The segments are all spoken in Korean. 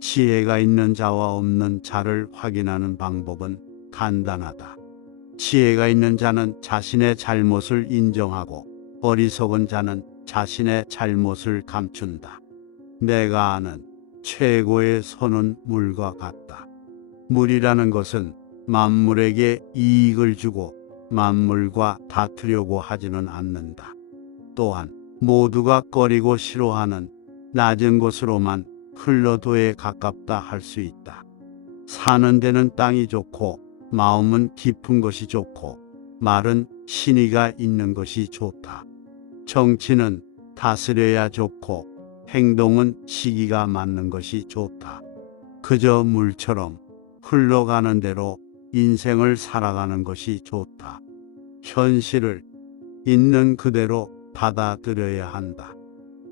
지혜가 있는 자와 없는 자를 확인하는 방법은 간단하다. 지혜가 있는 자는 자신의 잘못을 인정하고 어리석은 자는 자신의 잘못을 감춘다. 내가 아는 최고의 선은 물과 같다. 물이라는 것은 만물에게 이익을 주고 만물과 다투려고 하지는 않는다. 또한 모두가 꺼리고 싫어하는 낮은 곳으로만 흘러도에 가깝다 할 수 있다. 사는 데는 땅이 좋고 마음은 깊은 것이 좋고 말은 신의가 있는 것이 좋다. 정치는 다스려야 좋고 행동은 시기가 맞는 것이 좋다. 그저 물처럼 흘러가는 대로 인생을 살아가는 것이 좋다. 현실을 있는 그대로 받아들여야 한다.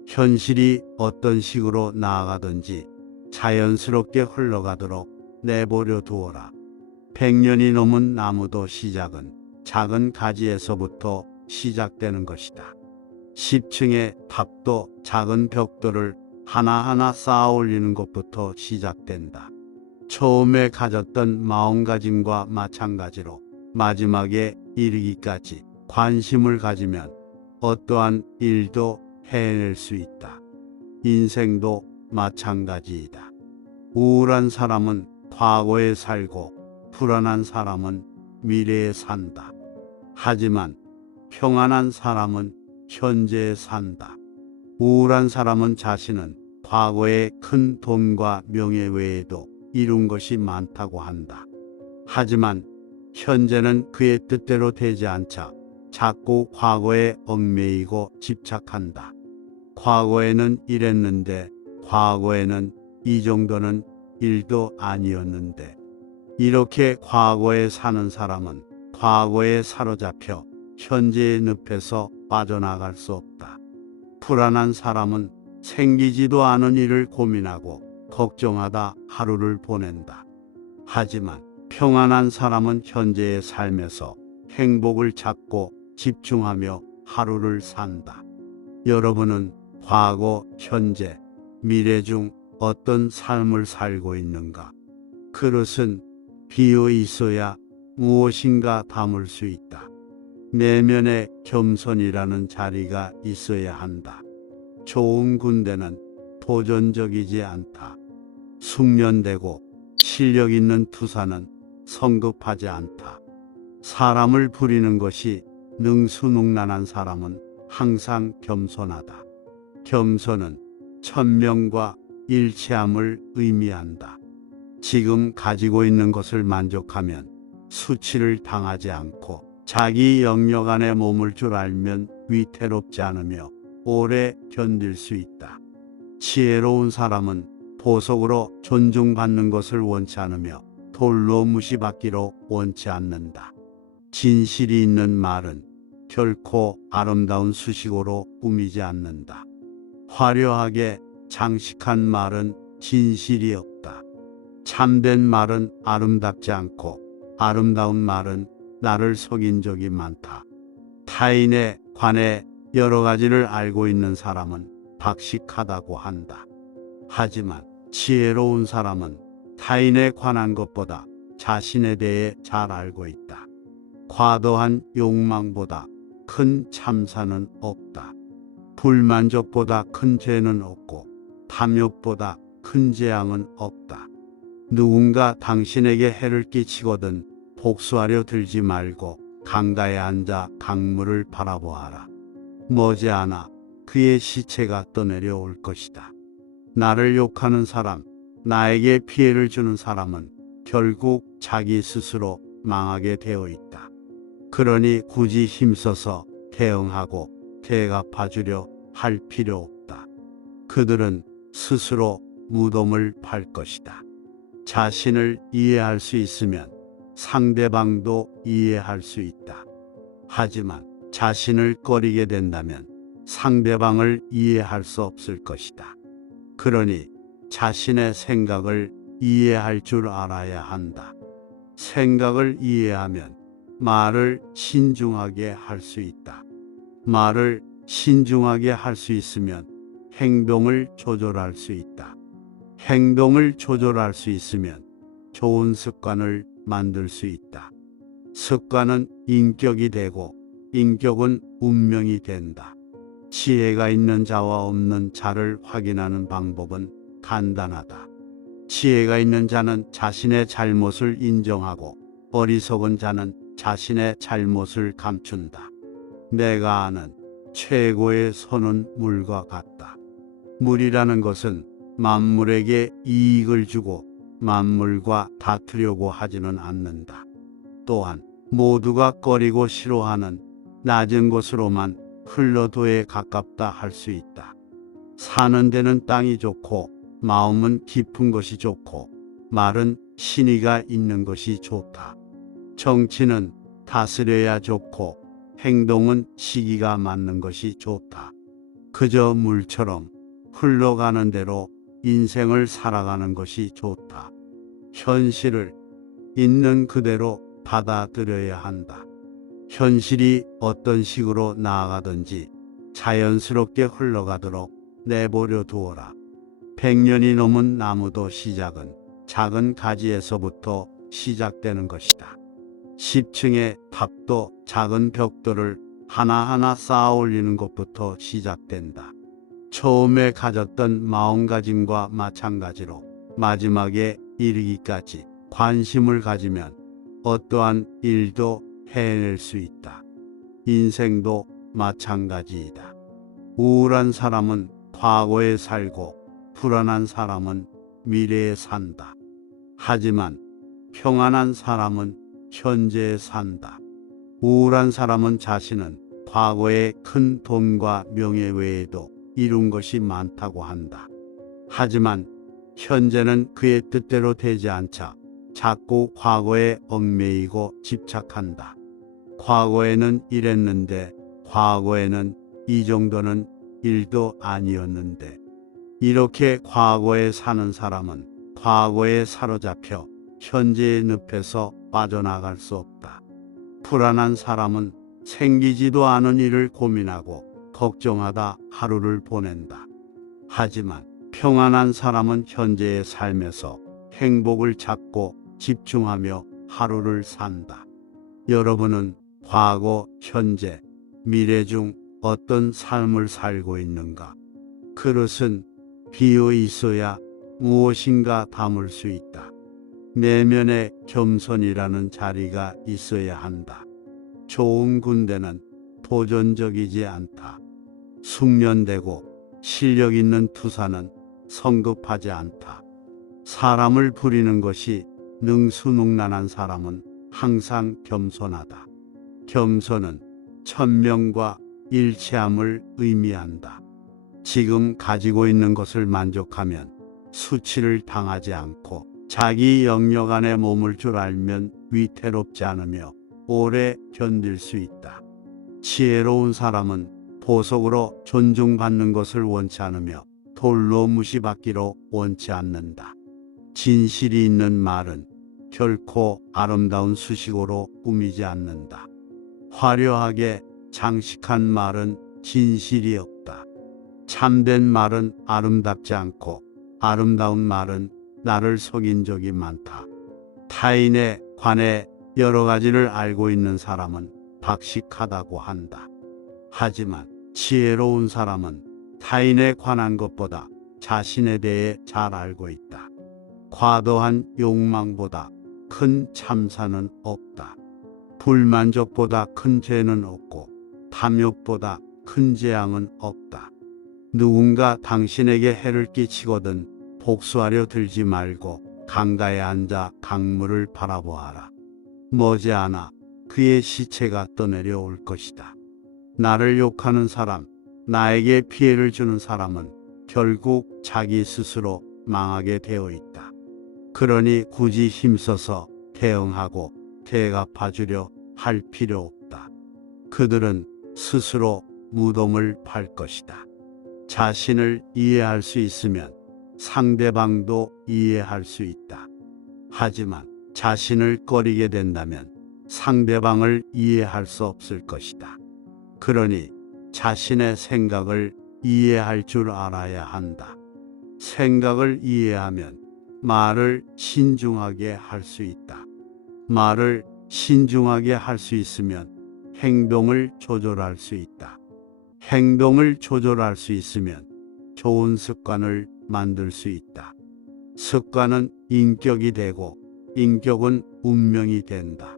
현실이 어떤 식으로 나아가든지 자연스럽게 흘러가도록 내버려 두어라. 100년이 넘은 나무도 시작은 작은 가지에서부터 시작되는 것이다. 10층의 탑도 작은 벽돌을 하나하나 쌓아 올리는 것부터 시작된다. 처음에 가졌던 마음가짐과 마찬가지로 마지막에 이르기까지 관심을 가지면 어떠한 일도 해낼 수 있다. 인생도 마찬가지이다. 우울한 사람은 과거에 살고 불안한 사람은 미래에 산다. 하지만 평안한 사람은 현재에 산다. 우울한 사람은 자신은 과거에 큰 돈과 명예 외에도 이룬 것이 많다고 한다. 하지만 현재는 그의 뜻대로 되지 않자 자꾸 과거에 얽매이고 집착한다. 과거에는 이랬는데, 과거에는 이 정도는 일도 아니었는데. 이렇게 과거에 사는 사람은 과거에 사로잡혀 현재의 늪에서 빠져나갈 수 없다. 불안한 사람은 생기지도 않은 일을 고민하고 걱정하다 하루를 보낸다. 하지만 평안한 사람은 현재의 삶에서 행복을 찾고 집중하며 하루를 산다. 여러분은 과거, 현재, 미래 중 어떤 삶을 살고 있는가? 그릇은 비어 있어야 무엇인가 담을 수 있다. 내면에 겸손이라는 자리가 있어야 한다. 좋은 군대는 도전적이지 않다. 숙련되고 실력 있는 투사는 성급하지 않다. 사람을 부리는 것이 능수능란한 사람은 항상 겸손하다. 겸손은 천명과 일치함을 의미한다. 지금 가지고 있는 것을 만족하면 수치를 당하지 않고 자기 영역 안에 머물 줄 알면 위태롭지 않으며 오래 견딜 수 있다. 지혜로운 사람은 보석으로 존중받는 것을 원치 않으며 돌로 무시받기로 원치 않는다. 진실이 있는 말은 결코 아름다운 수식어로 꾸미지 않는다. 화려하게 장식한 말은 진실이 없다. 참된 말은 아름답지 않고 아름다운 말은 나를 속인 적이 많다. 타인에 관해 여러 가지를 알고 있는 사람은 박식하다고 한다. 하지만 지혜로운 사람은 타인에 관한 것보다 자신에 대해 잘 알고 있다. 과도한 욕망보다 큰 참사는 없다. 불만족보다 큰 죄는 없고 탐욕보다 큰 재앙은 없다. 누군가 당신에게 해를 끼치거든 복수하려 들지 말고 강가에 앉아 강물을 바라보아라. 머지않아 그의 시체가 떠내려올 것이다. 나를 욕하는 사람, 나에게 피해를 주는 사람은 결국 자기 스스로 망하게 되어 있다. 그러니 굳이 힘써서 대응하고 대갚아주려 할 필요 없다. 그들은 스스로 무덤을 팔 것이다. 자신을 이해할 수 있으면 상대방도 이해할 수 있다. 하지만 자신을 꺼리게 된다면 상대방을 이해할 수 없을 것이다. 그러니 자신의 생각을 이해할 줄 알아야 한다. 생각을 이해하면 말을 신중하게 할 수 있다. 말을 신중하게 할 수 있으면 행동을 조절할 수 있다. 행동을 조절할 수 있으면 좋은 습관을 만들 수 있다. 습관은 인격이 되고 인격은 운명이 된다. 지혜가 있는 자와 없는 자를 확인하는 방법은 간단하다. 지혜가 있는 자는 자신의 잘못을 인정하고 어리석은 자는 자신의 잘못을 감춘다. 내가 아는 최고의 선은 물과 같다. 물이라는 것은 만물에게 이익을 주고 만물과 다투려고 하지는 않는다. 또한 모두가 꺼리고 싫어하는 낮은 곳으로만 흘러도에 가깝다 할 수 있다. 사는 데는 땅이 좋고 마음은 깊은 것이 좋고 말은 신의가 있는 것이 좋다. 정치는 다스려야 좋고 행동은 시기가 맞는 것이 좋다. 그저 물처럼 흘러가는 대로 인생을 살아가는 것이 좋다. 현실을 있는 그대로 받아들여야 한다. 현실이 어떤 식으로 나아가든지 자연스럽게 흘러가도록 내버려 두어라. 100년이 넘은 나무도 시작은 작은 가지에서부터 시작되는 것이다. 10층의 탑도 작은 벽돌을 하나하나 쌓아 올리는 것부터 시작된다. 처음에 가졌던 마음가짐과 마찬가지로 마지막에 이르기까지 관심을 가지면 어떠한 일도 해낼 수 있다. 인생도 마찬가지이다. 우울한 사람은 과거에 살고 불안한 사람은 미래에 산다. 하지만 평안한 사람은 현재에 산다. 우울한 사람은 자신은 과거에 큰 돈과 명예 외에도 이룬 것이 많다고 한다. 하지만 현재는 그의 뜻대로 되지 않자 자꾸 과거에 얽매이고 집착한다. 과거에는 이랬는데, 과거에는 이 정도는 일도 아니었는데. 이렇게 과거에 사는 사람은 과거에 사로잡혀 현재의 늪에서 빠져나갈 수 없다. 불안한 사람은 생기지도 않은 일을 고민하고 걱정하다 하루를 보낸다. 하지만 평안한 사람은 현재의 삶에서 행복을 찾고 집중하며 하루를 산다. 여러분은 과거, 현재, 미래 중 어떤 삶을 살고 있는가? 그릇은 비어 있어야 무엇인가 담을 수 있다. 내면에 겸손이라는 자리가 있어야 한다. 좋은 군대는 도전적이지 않다. 숙련되고 실력 있는 투사는 성급하지 않다. 사람을 부리는 것이 능수능란한 사람은 항상 겸손하다. 겸손은 천명과 일치함을 의미한다. 지금 가지고 있는 것을 만족하면 수치를 당하지 않고 자기 영역 안에 머물 줄 알면 위태롭지 않으며 오래 견딜 수 있다. 지혜로운 사람은 보석으로 존중받는 것을 원치 않으며 돌로 무시받기로 원치 않는다. 진실이 있는 말은 결코 아름다운 수식어로 꾸미지 않는다. 화려하게 장식한 말은 진실이 없다. 참된 말은 아름답지 않고 아름다운 말은 나를 속인 적이 많다. 타인에 관해 여러 가지를 알고 있는 사람은 박식하다고 한다. 하지만 지혜로운 사람은 타인에 관한 것보다 자신에 대해 잘 알고 있다. 과도한 욕망보다 큰 참사는 없다. 불만족보다 큰 죄는 없고 탐욕보다 큰 재앙은 없다. 누군가 당신에게 해를 끼치거든 복수하려 들지 말고 강가에 앉아 강물을 바라보아라. 머지않아 그의 시체가 떠내려올 것이다. 나를 욕하는 사람, 나에게 피해를 주는 사람은 결국 자기 스스로 망하게 되어 있다. 그러니 굳이 힘써서 대응하고 대갚아주려 할 필요 없다. 그들은 스스로 무덤을 팔 것이다. 자신을 이해할 수 있으면 상대방도 이해할 수 있다. 하지만 자신을 꺼리게 된다면 상대방을 이해할 수 없을 것이다. 그러니 자신의 생각을 이해할 줄 알아야 한다. 생각을 이해하면 말을 신중하게 할 수 있다. 말을 신중하게 할 수 있으면 행동을 조절할 수 있다. 행동을 조절할 수 있으면 좋은 습관을 만들 수 있다. 습관은 인격이 되고 인격은 운명이 된다.